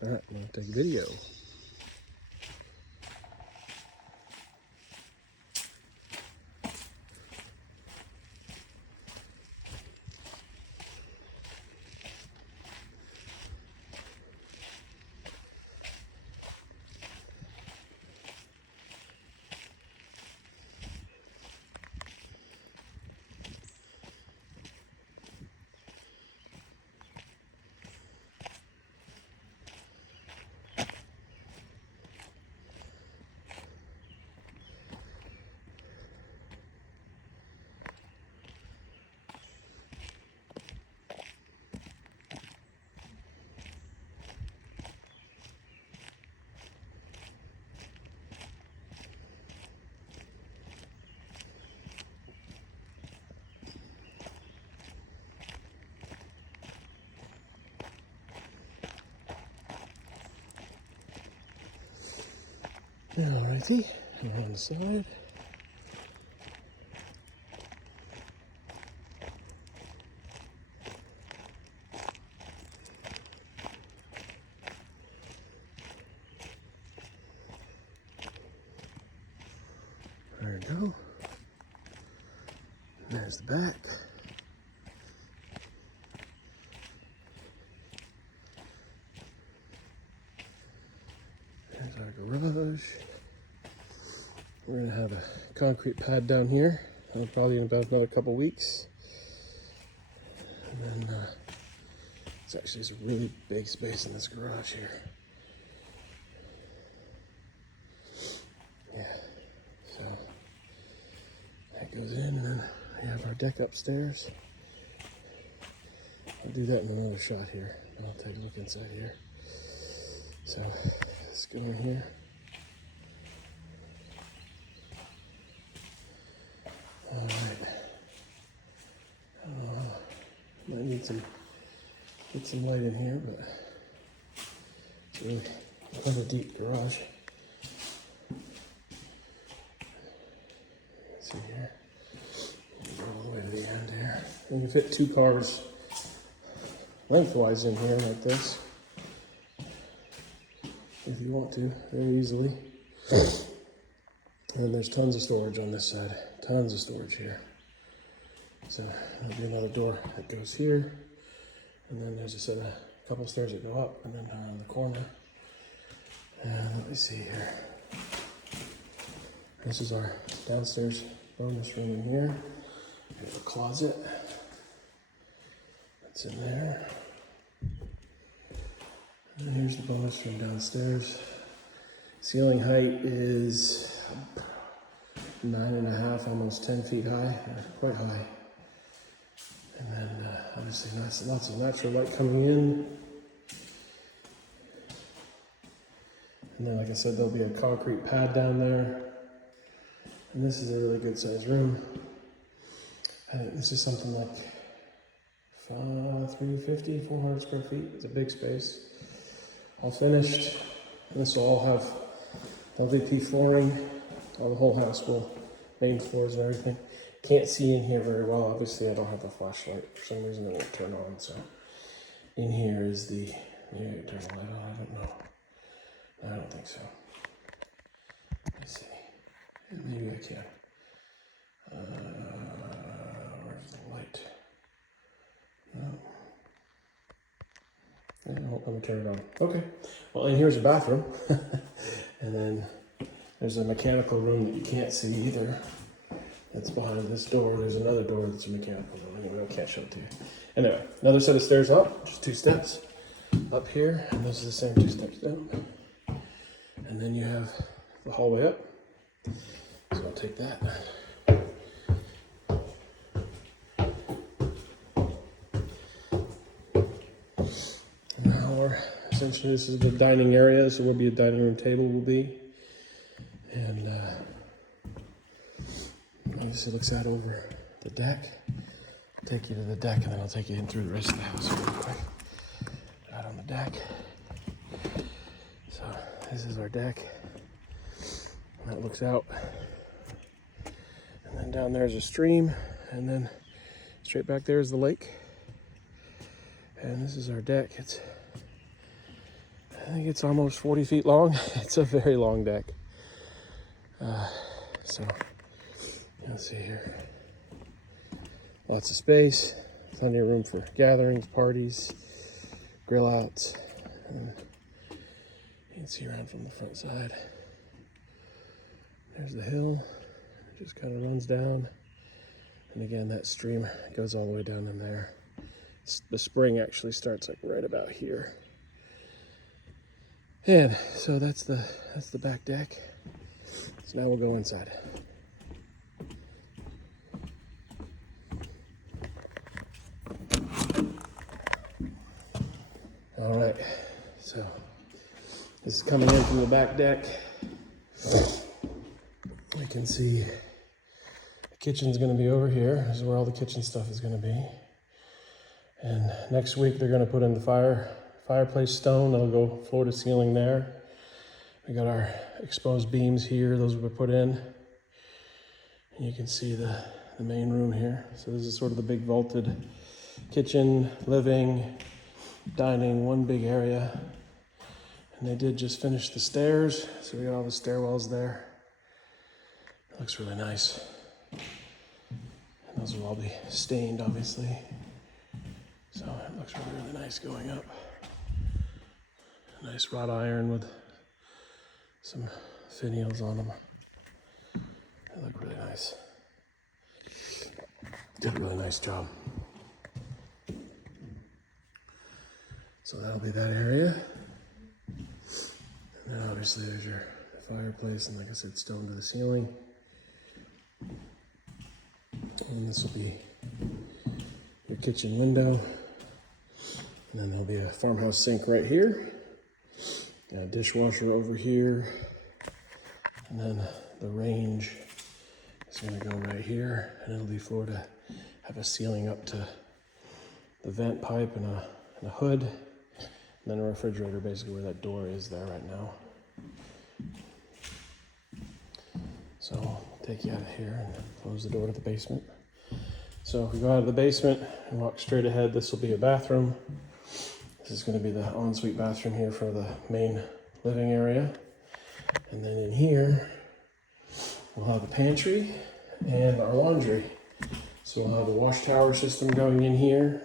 All right, I'm gonna take video. Alrighty, and on the side. There we go. There's the back. There's our garage. We're gonna have a concrete pad down here, probably in about another couple weeks. And then it's actually a really big space in this garage here. Yeah, so that goes in, and then we have our deck upstairs. I'll do that in another shot here. I'll take a look inside here. So let's go in here. All right. Might need get some light in here, but it's really kind of a deep garage. Let's see here. Go all the way to the end here. You can fit 2 cars lengthwise in here like this, if you want to, very easily. And there's tons of storage on this side. Tons of storage here. So there'll be another door that goes here, and then there's a couple stairs that go up, and then down in the corner. And let me see here. This is our downstairs bonus room in here. We have a closet that's in there. And here's the bonus room downstairs. Ceiling height is 9.5, almost 10 feet high, quite high. And then obviously lots of natural light coming in. And then, like I said, there'll be a concrete pad down there. And this is a really good sized room. I think this is something like 350, 400 square feet. It's a big space. All finished. This will all have LVP flooring. The whole house will, main floors and everything. Can't see in here very well. Obviously, I don't have a flashlight. For some reason, it won't turn on. So, in here is the. Maybe turn the light on. I don't know. No, I don't think so. Let's see. Maybe I can. Where's the light? No. Yeah, let me turn it on. Okay. Well, and here's a bathroom. And then there's a mechanical room that you can't see either. That's behind this door. There's another door that's a mechanical room. Anyway, I can't show it to you. Anyway, another set of stairs up, just 2 steps up here, and this is the same 2 steps down. And then you have the hallway up. So I'll take that. Now essentially this is the dining area, so where a dining room table will be. And obviously looks out over the deck. I'll take you to the deck, and then I'll take you in through the rest of the house real quick. Out on the deck. So this is our deck. That looks out. And then down there is a stream, and then straight back there is the lake. And this is our deck. It's I think it's almost 40 feet long. It's a very long deck. So let's see here. Lots of space, plenty of room for gatherings, parties, grill outs. You can see around from the front side. There's the hill. It just kind of runs down. And again, that stream goes all the way down in there. The spring actually starts like right about here. And so that's the back deck. So now we'll go inside. All right, so this is coming in from the back deck. We can see the kitchen's gonna be over here. This is where all the kitchen stuff is gonna be. And next week they're gonna put in the fireplace stone. That'll go floor to ceiling there. We got our exposed beams here. Those will be put in. And you can see the main room here. So this is sort of the big vaulted kitchen, living, dining, one big area. And they did just finish the stairs. So we got all the stairwells there. It looks really nice. And those will all be stained, obviously. So it looks really, really nice going up. A nice wrought iron with some finials on them. They look really nice. Did a really nice job. So that'll be that area. And then obviously there's your fireplace, and like I said, stone to the ceiling. And this will be your kitchen window. And then there'll be a farmhouse sink right here. A dishwasher over here. And then the range is gonna go right here. And it'll be floor to have a ceiling up to the vent pipe and a hood. And then a refrigerator basically where that door is there right now. So I'll take you out of here and close the door to the basement. So if we go out of the basement and walk straight ahead, this will be a bathroom. This is going to be the ensuite bathroom here for the main living area. And then in here, we'll have the pantry and our laundry. So we'll have the wash tower system going in here.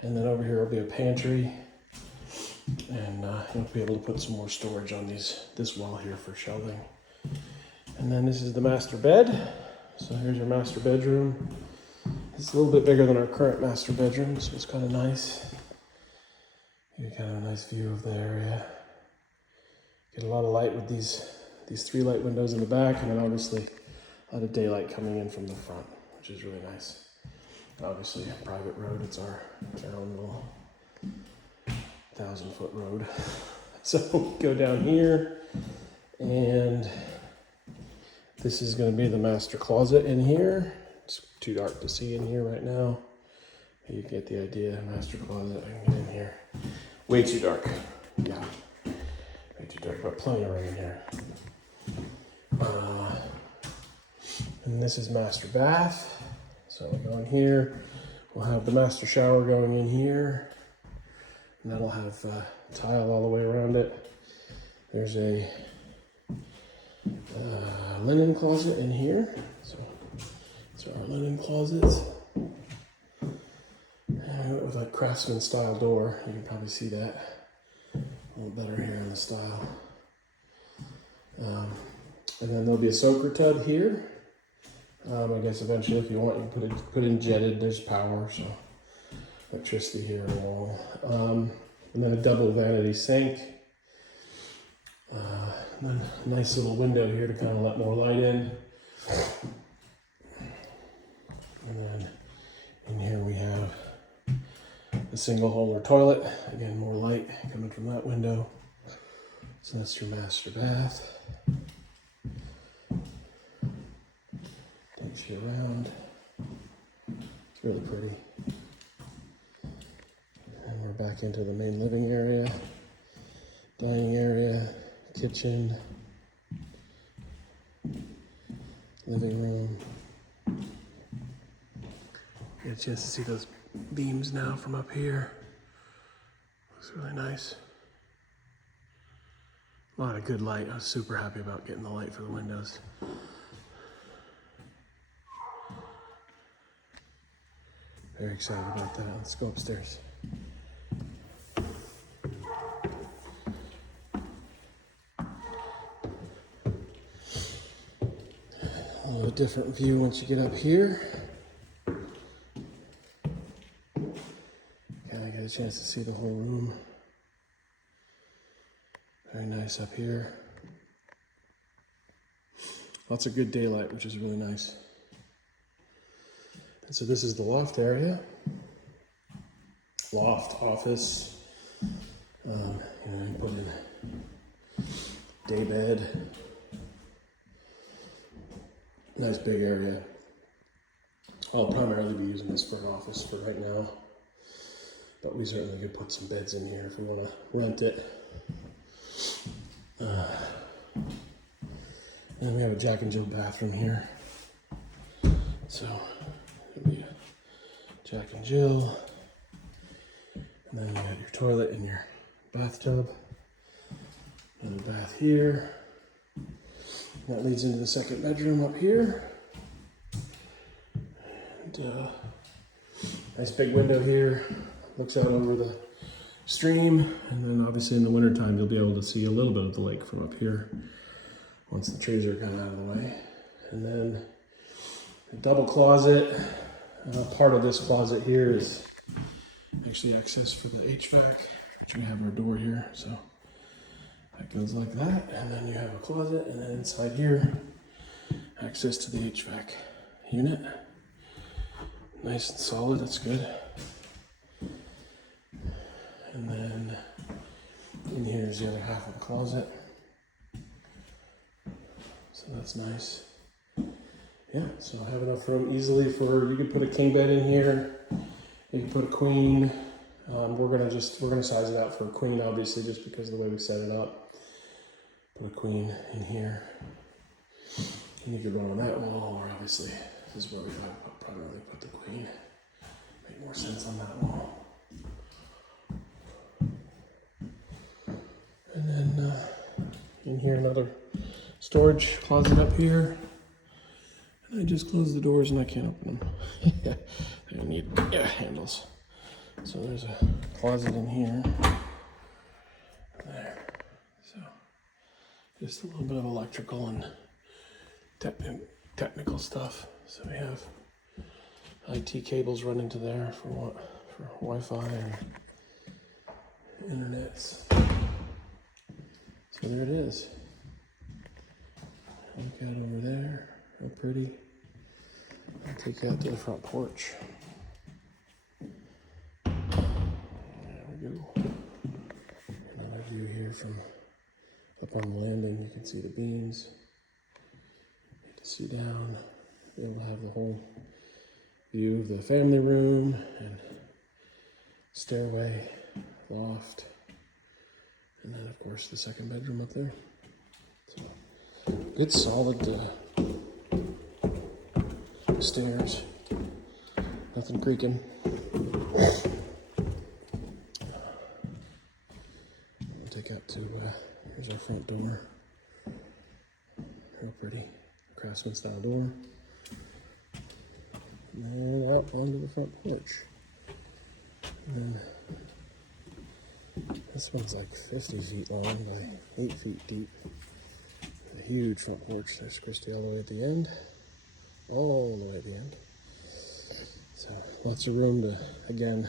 And then over here will be a pantry. And you'll be able to put some more storage on this wall here for shelving. And then this is the master bed. So here's your master bedroom. It's a little bit bigger than our current master bedroom, so it's kind of nice. You get kind of a nice view of the area. Get a lot of light with these 3 light windows in the back, and then obviously a lot of daylight coming in from the front, which is really nice. Obviously a private road. It's our own little 1,000-foot road. So go down here, and this is going to be the master closet in here. It's too dark to see in here right now. You get the idea. Master closet. I can get in here. Way too dark. Yeah, way too dark, but plenty of room in here. And this is master bath. So we'll go in here. We'll have the master shower going in here. And that'll have tile all the way around it. There's a linen closet in here. So these are our linen closets. And with a craftsman style door. You can probably see that a little better here in the style. And then there'll be a soaker tub here. I guess eventually if you want, you can put in jetted. There's power, so electricity here and all. And then a double vanity sink. And a nice little window here to kind of let more light in. And then in here we have the single holder toilet. Again, more light coming from that window. So that's your master bath. Takes you around. It's really pretty. And we're back into the main living area, dining area, kitchen, living room. Get a chance to see those beams now from up here. Looks really nice. A lot of good light. I was super happy about getting the light for the windows. Very excited about that. Let's go upstairs. A little different view once you get up here. Kind of get a chance to see the whole room. Very nice up here. Lots of good daylight, which is really nice. And so this is the loft area. Loft, office. You put in day bed. Nice big area. I'll primarily be using this for an office for right now. But we certainly could put some beds in here if we want to rent it. And we have a Jack and Jill bathroom here. So it'll be a Jack and Jill. And then you got your toilet and your bathtub. Another bath here. That leads into the second bedroom up here. And nice big window here. Looks out over the stream. And then obviously in the wintertime, you'll be able to see a little bit of the lake from up here once the trees are kind of out of the way. And then a double closet. Part of this closet here is actually access for the HVAC, which we have our door here. So that goes like that. And then you have a closet, and then inside here, access to the HVAC unit. Nice and solid, that's good. And then in here is the other half of the closet. So that's nice. Yeah, so I have enough room easily for, you could put a king bed in here. You can put a queen. We're gonna size it out for a queen, obviously, just because of the way we set it up. Put a queen in here. And you could run on that wall, or obviously, this is where we primarily put the queen. Make more sense on that wall. And then in here, another storage closet up here. And I just closed the doors and I can't open them. They need handles. So there's a closet in here. There. So just a little bit of electrical and technical stuff. So we have IT cables running to there for Wi-Fi and internet. So there it is. Look out over there. How pretty. I'll take you out to the front porch. There we go. Another view here from up on the landing. You can see the beams. You can see down. Be able to have the whole view of the family room and stairway, loft, and then of course the second bedroom up there. So good solid stairs, nothing creaking. We'll take out to, here's our front door. Real pretty, craftsman style door. And then out onto the front porch. And then this one's like 50 feet long by 8 feet deep. A huge front porch. There's Christy all the way at the end. All the way at the end. So lots of room to, again,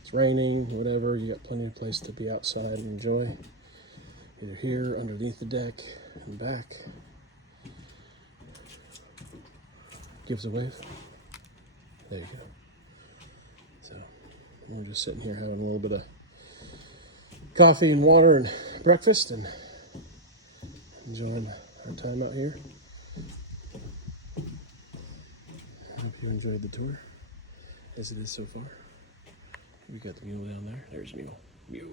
it's raining, whatever, you got plenty of place to be outside and enjoy. Either here, underneath the deck, and back. Gives a wave. There you go. So we're just sitting here having a little bit of coffee and water and breakfast and enjoying our time out here. I hope you enjoyed the tour, as it is so far. We got the mule down there. There's Mule. Mule.